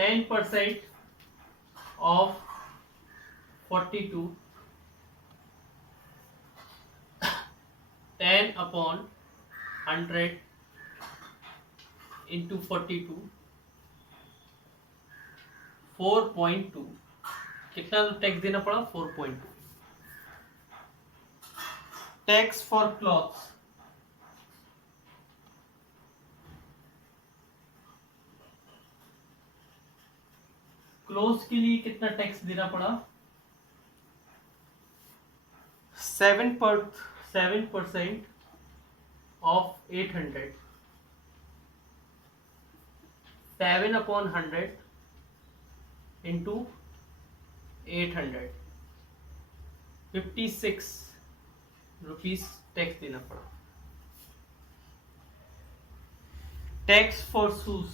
10% of 42, 10 upon 100 into 42, 4.2। कितना tax देना पड़ा? 4.2। टैक्स फॉर क्लॉथ्स, क्लोथ के लिए कितना टैक्स देना पड़ा? 7% of 800, 7 upon 100 into 800, 56 rupees tax देना पड़ा। Tax for shoes,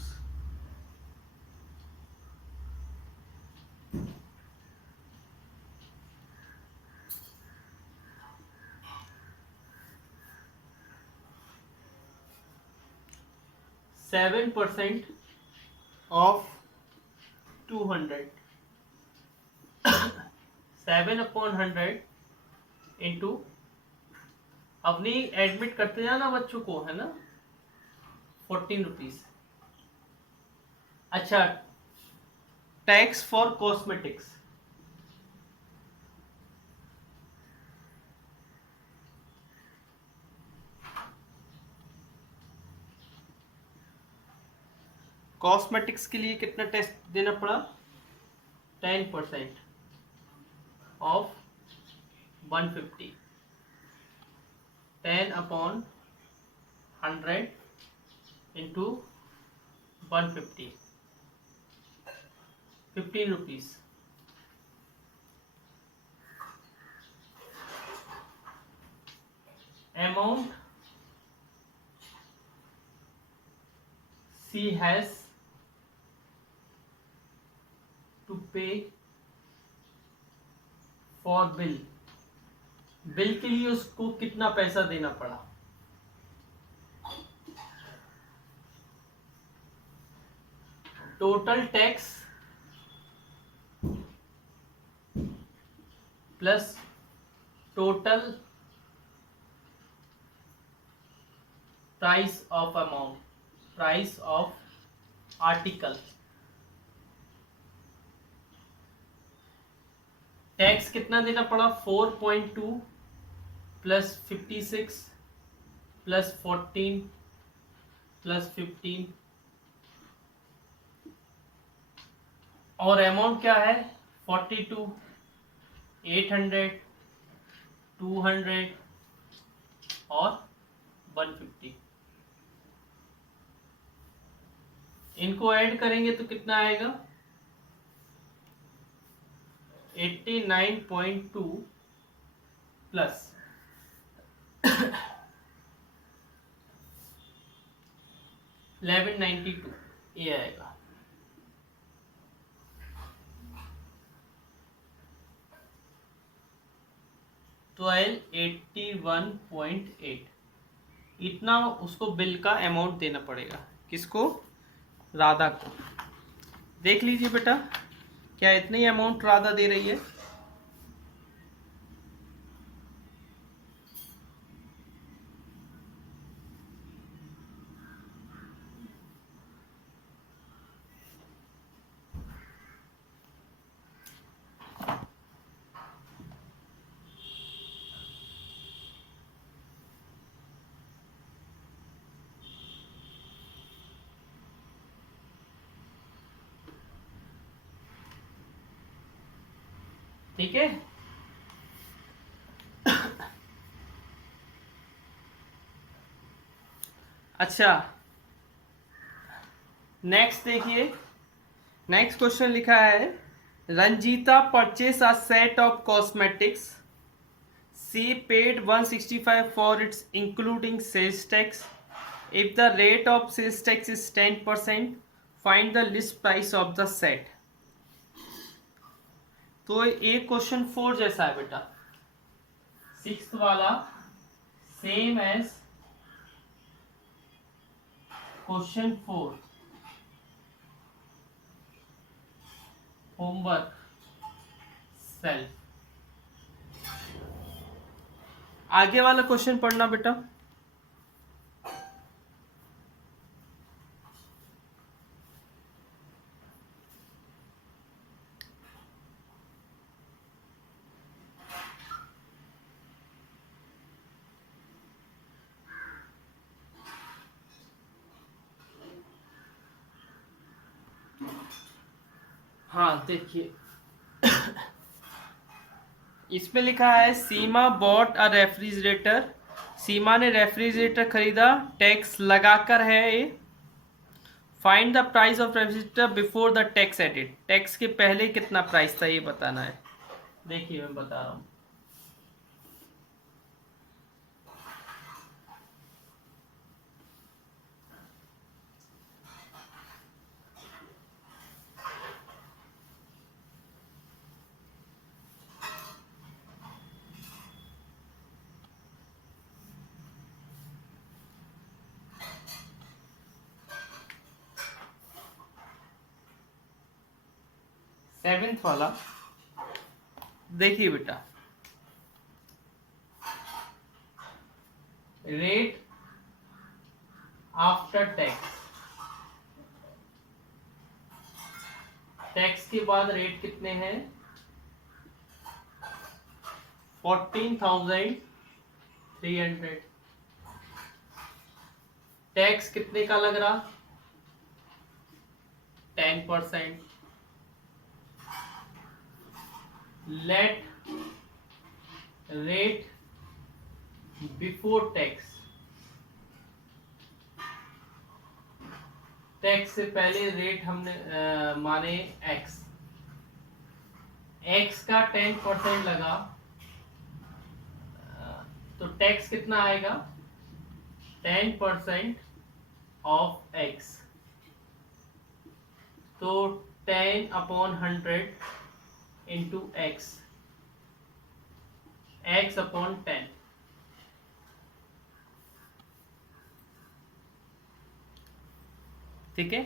seven percent of 200, 7 upon 100 into, अपनी एडमिट करते जाना बच्चों को, है ना, 14 रुपीज। अच्छा, टैक्स फॉर कॉस्मेटिक्स, कॉस्मेटिक्स के लिए कितना टैक्स देना पड़ा? 10% of 150, 10 upon 100 into 150, 15 rupees. Amount she has to pay for bill, bill के लिए उसको कितना पैसा देना पड़ा? Total tax plus total price of amount, price of article. Tax कितना देना पड़ा? 4.2 प्लस 56 प्लस 14 प्लस 15, और अमाउंट क्या है? 42, 800, 200 और 150। इनको ऐड करेंगे तो कितना आएगा? 89.2 प्लस 1192, ये आएगा। तो 81.8, इतना उसको बिल का अमाउंट देना पड़ेगा। किसको? राधा को। देख लीजिए बेटा, क्या इतनी अमाउंट राधा दे रही है? ठीक है। अच्छा, नेक्स्ट देखिए, नेक्स्ट क्वेश्चन लिखा है, Ranjita purchase a set of cosmetics, she paid 165 for its including sales tax, if the rate of sales tax is 10%, find the list price of the set. तो ये क्वेश्चन 4 जैसा है बेटा, 6th वाला same as question 4। Homework self. आगे वाला question पढ़ना बेटा। हाँ देखिए, इसमें लिखा है सीमा बॉट अ रेफ्रिजरेटर। सीमा ने रेफ्रिजरेटर खरीदा, टैक्स लगाकर है ये। Find the price of refrigerator before the tax added. Tax के पहले कितना प्राइस था ये बताना है। देखिए मैं बता रहा हूँ। सेवेंथ वाला देखिए बेटा, रेट आफ्टर टैक्स। टैक्स के बाद रेट कितने हैं? 14,300। टैक्स कितने का लग रहा? 10%। Let rate before tax. Tax से पहले रेट हमने माने एक्स। एक्स का 10% लगा, तो टैक्स कितना आएगा? 10% ऑफ एक्स, तो 10/100 इंटू एक्स, x/10। ठीक है,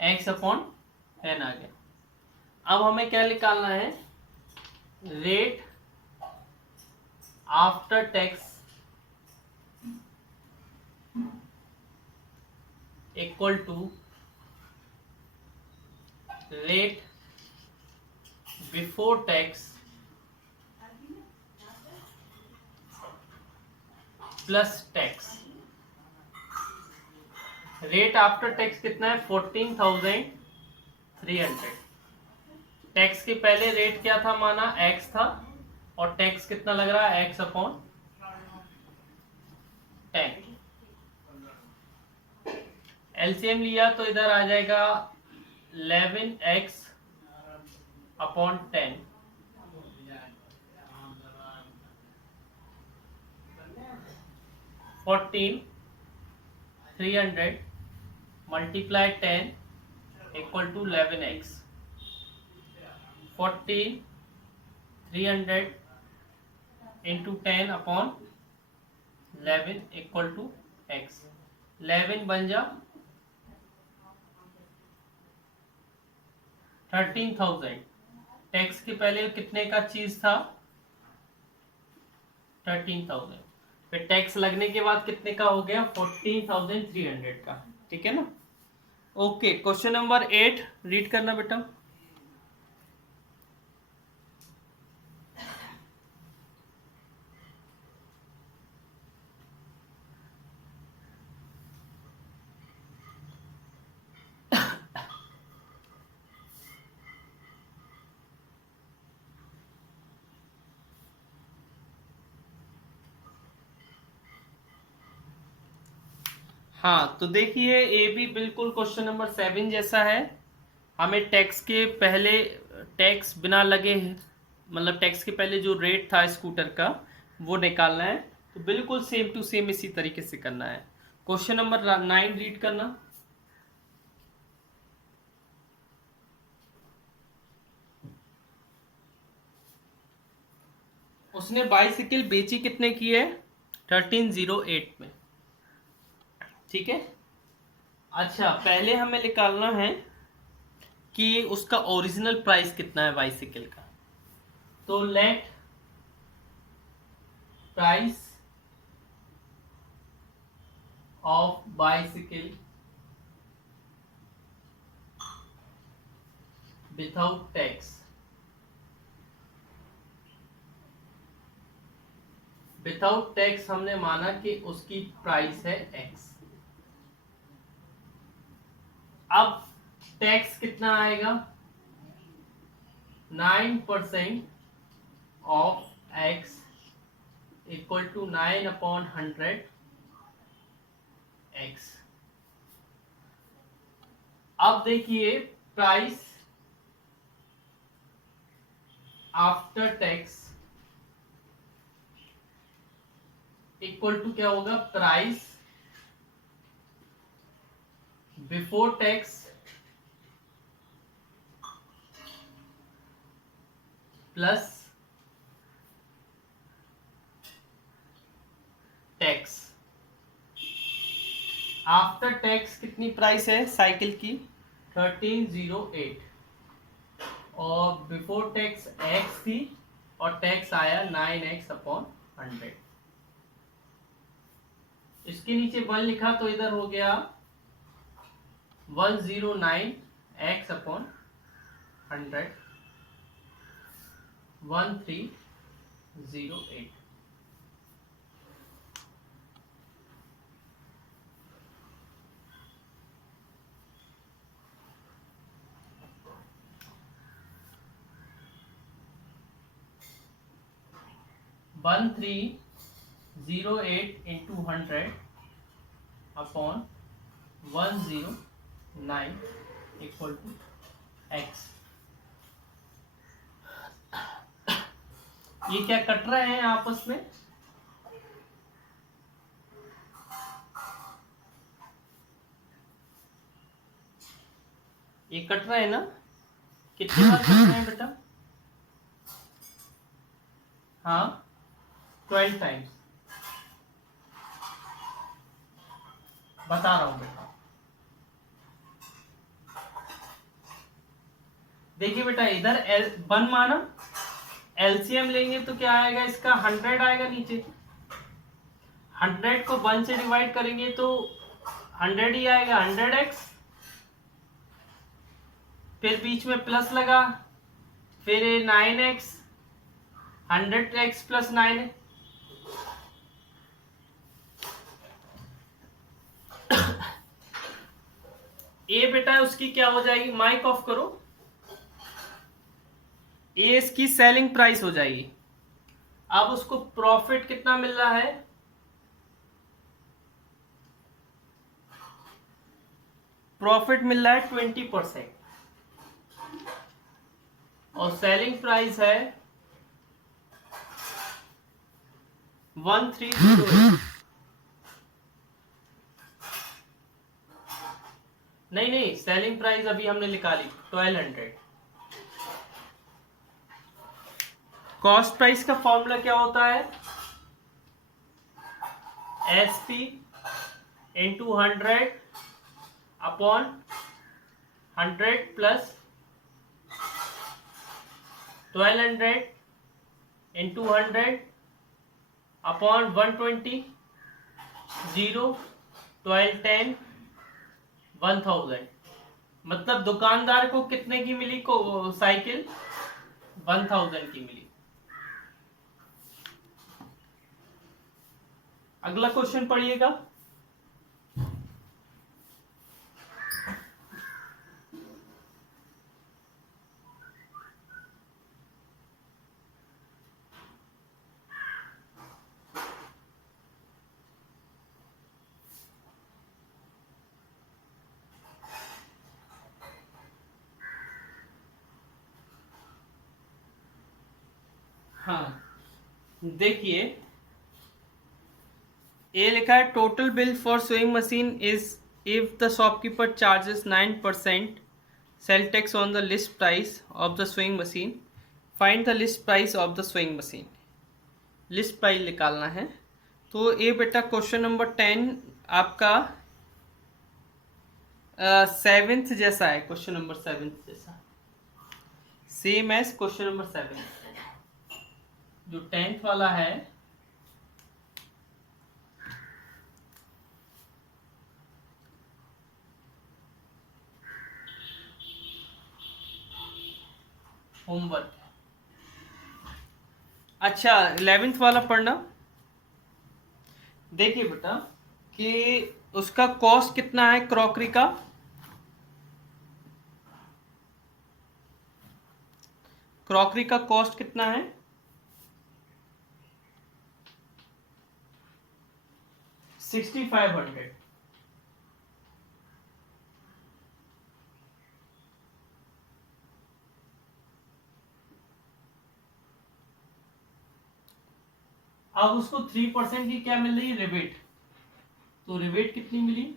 x/10 आ गया। अब हमें क्या निकालना है? Rate after tax equal to rate before tax plus tax. Rate after tax कितना है? 14,300। टैक्स के पहले रेट क्या था माना? एक्स था, और टैक्स कितना लग रहा है? x/10। एलसीएम लिया तो इधर आ जाएगा 11x/10। 14,300 multiply 10 equal to 11x। 14,300 into 10/11 equal to x। 11 बन जा 13,000। टैक्स के पहले कितने का चीज था? 13,000। फिर टैक्स लगने के बाद कितने का हो गया? 14,300 का। ठीक है ना? ओके, क्वेश्चन नंबर 8 रीड करना बेटा। हाँ तो देखिए, ए भी बिल्कुल क्वेश्चन नंबर 7 जैसा है। हमें टैक्स के पहले, टैक्स बिना लगे, मतलब टैक्स के पहले जो रेट था स्कूटर का वो निकालना है। तो बिल्कुल सेम टू सेम इसी तरीके से करना है। क्वेश्चन नंबर 9 रीड करना। उसने बाइसिकल बेची कितने की है? 1308 में। ठीक है। अच्छा, पहले हमें निकालना है कि उसका ओरिजिनल प्राइस कितना है बाइसिकल का। तो late price of bicycle without tax, without tax हमने माना कि उसकी प्राइस है एक्स। अब टैक्स कितना आएगा, 9% of x equal to 9/100 x. अब देखिए price after tax equal to क्या होगा, price before tax plus tax. After tax कितनी प्राइस है साइकिल की, 1308, और बिफोर टैक्स एक्स थी और टैक्स आया 9x/100। इसके नीचे 1 लिखा तो इधर हो गया 109x/100, 1308। One 1308 into 100/109 equal to x. ये क्या कट रहे हैं आपस में, ये कट रहे हैं ना, कितने बार कट रहे हैं बेटा, हाँ 12 टाइम्स, बता रहा हूं बेटा। देखिए बेटा इधर 1 माना, एलसीएम लेंगे तो क्या आएगा इसका, 100 आएगा नीचे, 100 को 1 से डिवाइड करेंगे तो 100 ही आएगा, 100x, फिर बीच में प्लस लगा, फिर 9x, 100x प्लस 9 है। ये बेटा उसकी क्या हो जाएगी, माइक ऑफ करो, ये इसकी सेलिंग प्राइस हो जाएगी। अब उसको प्रॉफिट कितना मिल रहा है, प्रॉफिट मिल रहा है 20%, और सेलिंग प्राइस है 1308। नहीं, सेलिंग प्राइस अभी हमने निकाली 1200। कॉस्ट प्राइस का फॉर्मूला क्या होता है, SP इंटू 100/100 प्लस 1200 इंटू 100/120, 0, 12, 10, 1000। मतलब दुकानदार को कितने की मिली को साइकिल, 1000 की मिली। अगला क्वेश्चन पढ़िएगा। हाँ देखिए, ये लिखा है total bill for sewing machine is if the shopkeeper charges 9% sale tax on the list price of the sewing machine, find the list price of the sewing machine. List price निकालना है। तो ये बेटा क्वेश्चन नंबर 10 आपका seventh जैसा है, question number seventh जैसा, same as question number seven. जो टेंथ वाला है होमवर्क। अच्छा, 11th वाला पढ़ना। देखिए बेटा कि उसका कॉस्ट कितना है, क्रॉकरी का। क्रॉकरी का कॉस्ट कितना है? 6500। अब उसको 3% की क्या मिल रही है, रिबेट। तो रिबेट कितनी मिली?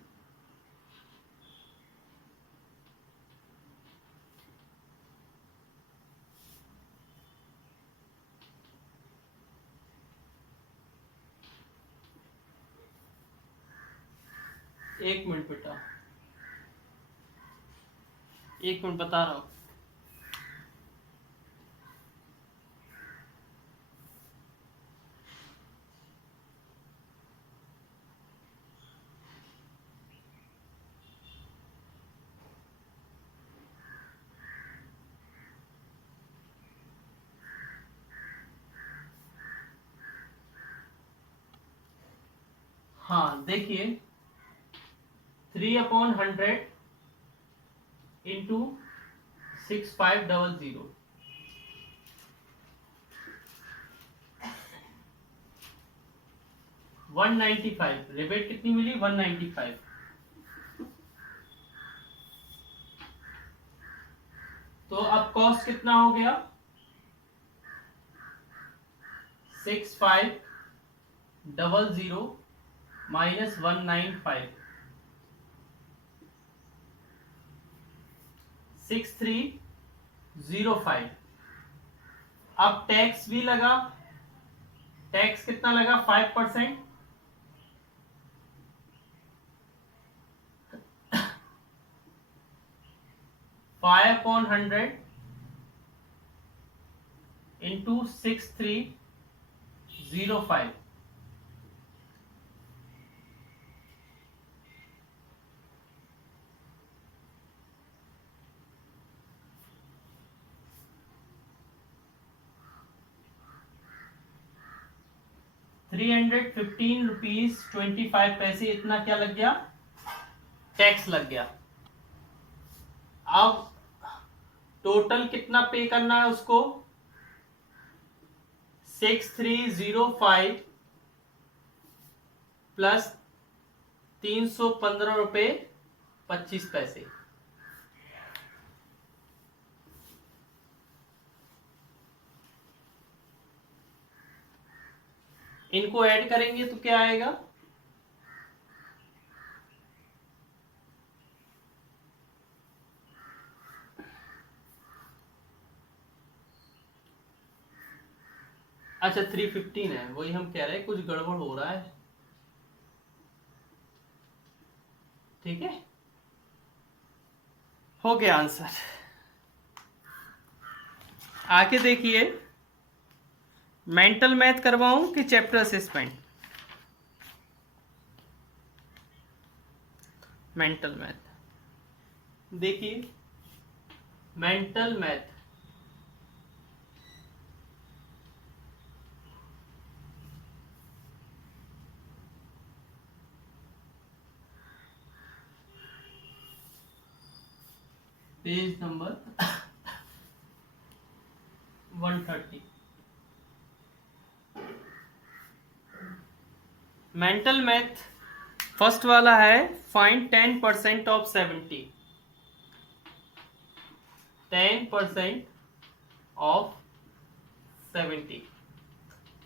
एक मिनट बेटा, एक मिनट बता रहा हूं। हाँ देखिए, 3/100 इंटू 6500, 195। रिबेट कितनी मिली? 195। तो अब कॉस्ट कितना हो गया? 6500 माइनस 195, 6305। अब टैक्स भी लगा। टैक्स कितना लगा? 5%। 5/100 इंटू 6305। ₹315.25, इतना क्या लग गया? टैक्स लग गया। अब टोटल कितना पे करना है उसको? 6305 प्लस 315 रुपये 25 पैसे। इनको ऐड करेंगे तो क्या आएगा? अच्छा 315 है, वही हम कह रहे हैं, कुछ गड़बड़ हो रहा है। ठीक है, हो गया आंसर। आके देखिए, मेंटल मैथ करवाऊं कि चैप्टर असेसमेंट? मेंटल मैथ देखिए, mental math page number 130। Mental math first वाला है, फाइंड 10% ऑफ 70। 10% ऑफ 70,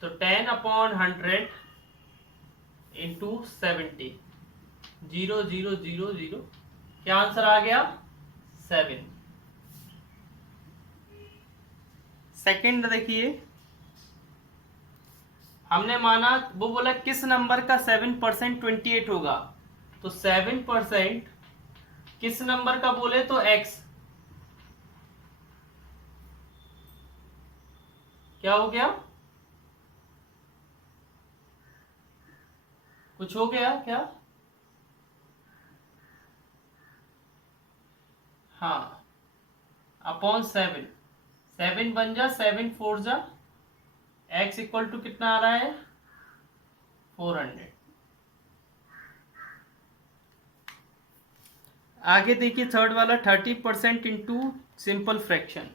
तो 10/100 इंटू 70, 0000। क्या आंसर आ गया? 7। सेकंड देखिए, हमने माना, वो बोला किस नंबर का 7% 28 होगा। तो 7% किस नंबर का बोले तो x, क्या हो गया, कुछ हो गया क्या? हाँ, अपॉन 7, 7 बन जा, 7 4 जा, x इक्वल टू कितना आ रहा है 400। आगे देखिए थर्ड वाला 30% into simple fraction.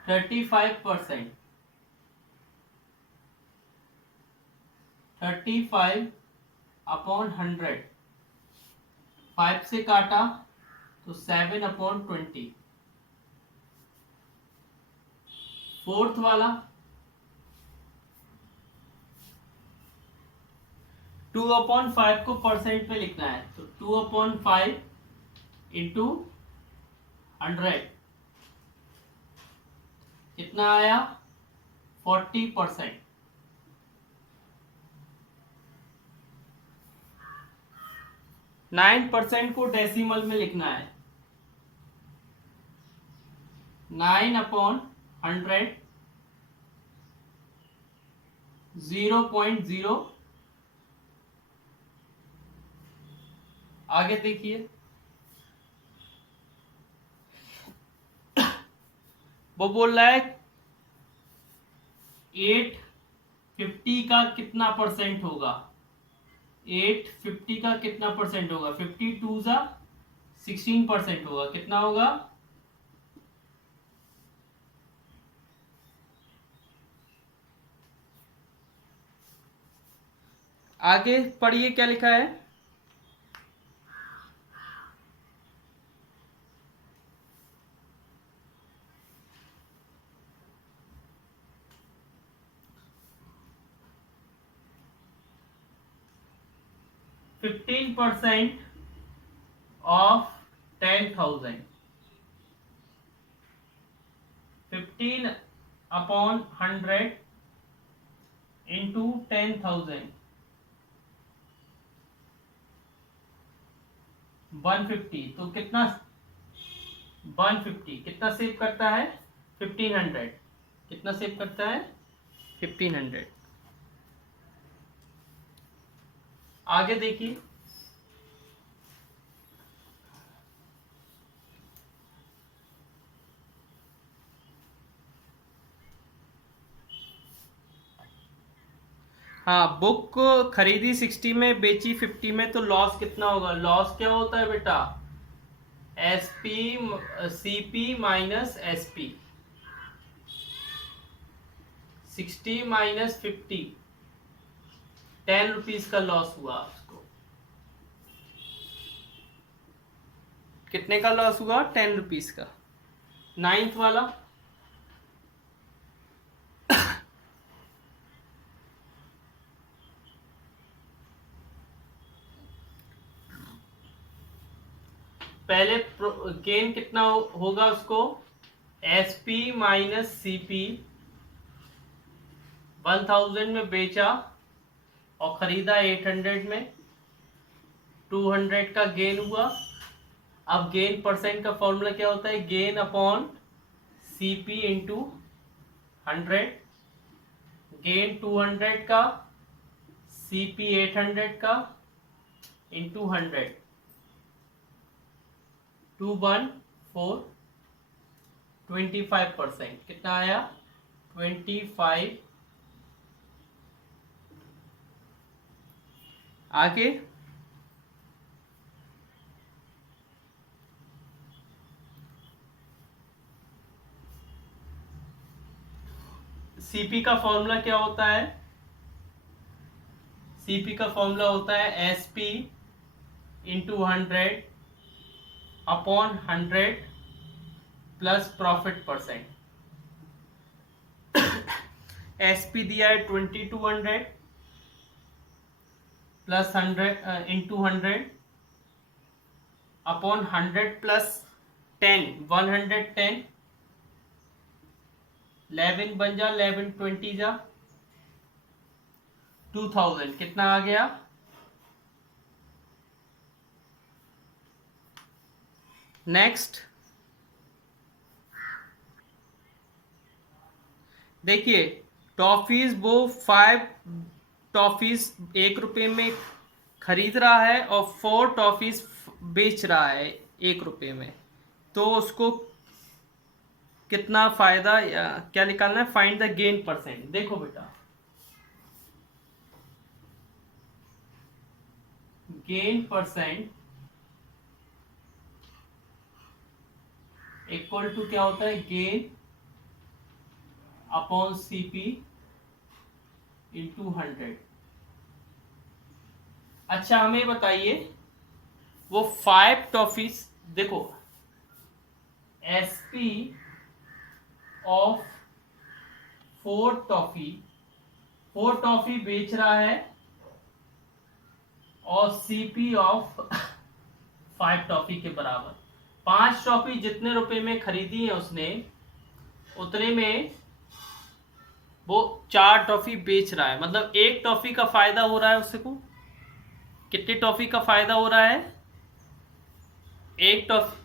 Thirty five percent, 35 upon 100, 5 से काटा तो 7 अपॉन 20। फोर्थ वाला 2 अपॉन 5 को परसेंट में लिखना है, तो 2 अपॉन 5 इंटू 100 कितना आया 40%। 9% को डेसिमल में लिखना है, 9 अपॉन 100 0.0। आगे देखिए वो बोल रहा है 850 का कितना परसेंट होगा, 850 का कितना परसेंट होगा, 52 जा 16% होगा, कितना होगा, आगे पढ़िए क्या लिखा है। Fifteen percent of 10,000, 15 upon 100 into 10,000, 150। तो कितना 150 कितना सेव करता है 1500, कितना सेव करता है 1500। आगे देखिए हाँ, बुक खरीदी 60 में बेची 50 में, तो लॉस कितना होगा, लॉस क्या होता है बेटा CP minus SP, 60 minus 50, 10 rupees का लॉस हुआ उसको, कितने का लॉस हुआ 10 रुपीज का। नाइन्थ वाला पहले गेन कितना होगा उसको, एसपी माइनस सीपी, 1000 में बेचा और खरीदा 800 में, 200 का गेन हुआ। अब गेन परसेंट का फॉर्मूला क्या होता है, gain upon CP into 100, gain 200 का सीपी 800 का इंटू 100, 214, 25%, कितना आया 25। आगे सीपी का फॉर्मूला क्या होता है, सीपी का फॉर्मूला होता है SP into 100 upon 100 plus profit percent. SP दिया है 2200 प्लस 100 इंटू 100 अपॉन 100 प्लस 10 110 11 बन जा 11 20 जा 2000 कितना आ गया। नेक्स्ट देखिए टॉफीज वो 5 टॉफीज 1 रुपए में खरीद रहा है और 4 टॉफीज बेच रहा है 1 रुपए में, तो उसको कितना फायदा क्या निकालना है, फाइंड द गेन परसेंट। देखो बेटा गेन परसेंट इक्वल टू क्या होता है, गेन अपॉन सीपी इंटू 100। अच्छा हमें बताइए वो 5 टॉफीज, देखो एसपी ऑफ 4 टॉफी बेच रहा है और सीपी ऑफ 5 टॉफी के बराबर। 5 टॉफी जितने रुपए में खरीदी है उसने उतने में वो 4 टॉफी बेच रहा है, मतलब 1 टॉफी का फायदा हो रहा है उसको। कितनी टॉफी का फायदा हो रहा है, 1 टॉफी।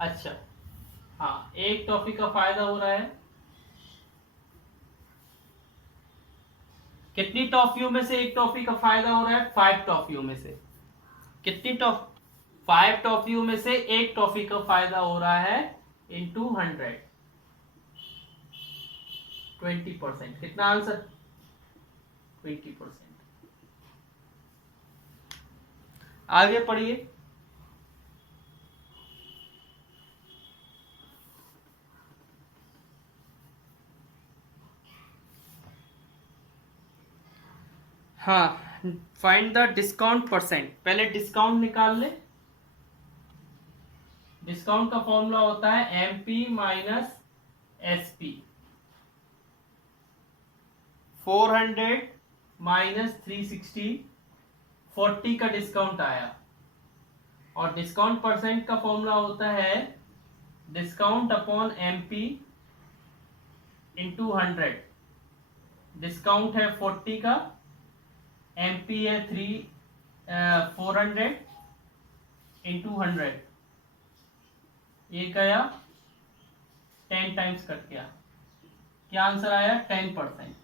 अच्छा हाँ 1 टॉफी का फायदा हो रहा है। कितनी टॉफियों में से 1 टॉफी का फायदा हो रहा है, 5 टॉफियों में से। कितनी टॉफ 5 टॉफियों में से 1 टॉफी का फायदा हो रहा है इंटू 100 20%। कितना आंसर, 20%। आगे पढ़िए। हाँ फाइंड द डिस्काउंट परसेंट, पहले डिस्काउंट निकाल ले। डिस्काउंट का फॉर्मूला होता है एमपी माइनस एसपी। 400 माइनस 360 40 का डिस्काउंट आया, और डिस्काउंट परसेंट का फॉर्मूला होता है discount upon MP into 100। Discount है 40 का, एमपी है 400 इंटू 100, ये गया 10 टाइम्स कट गया। क्या आंसर आया, 10%।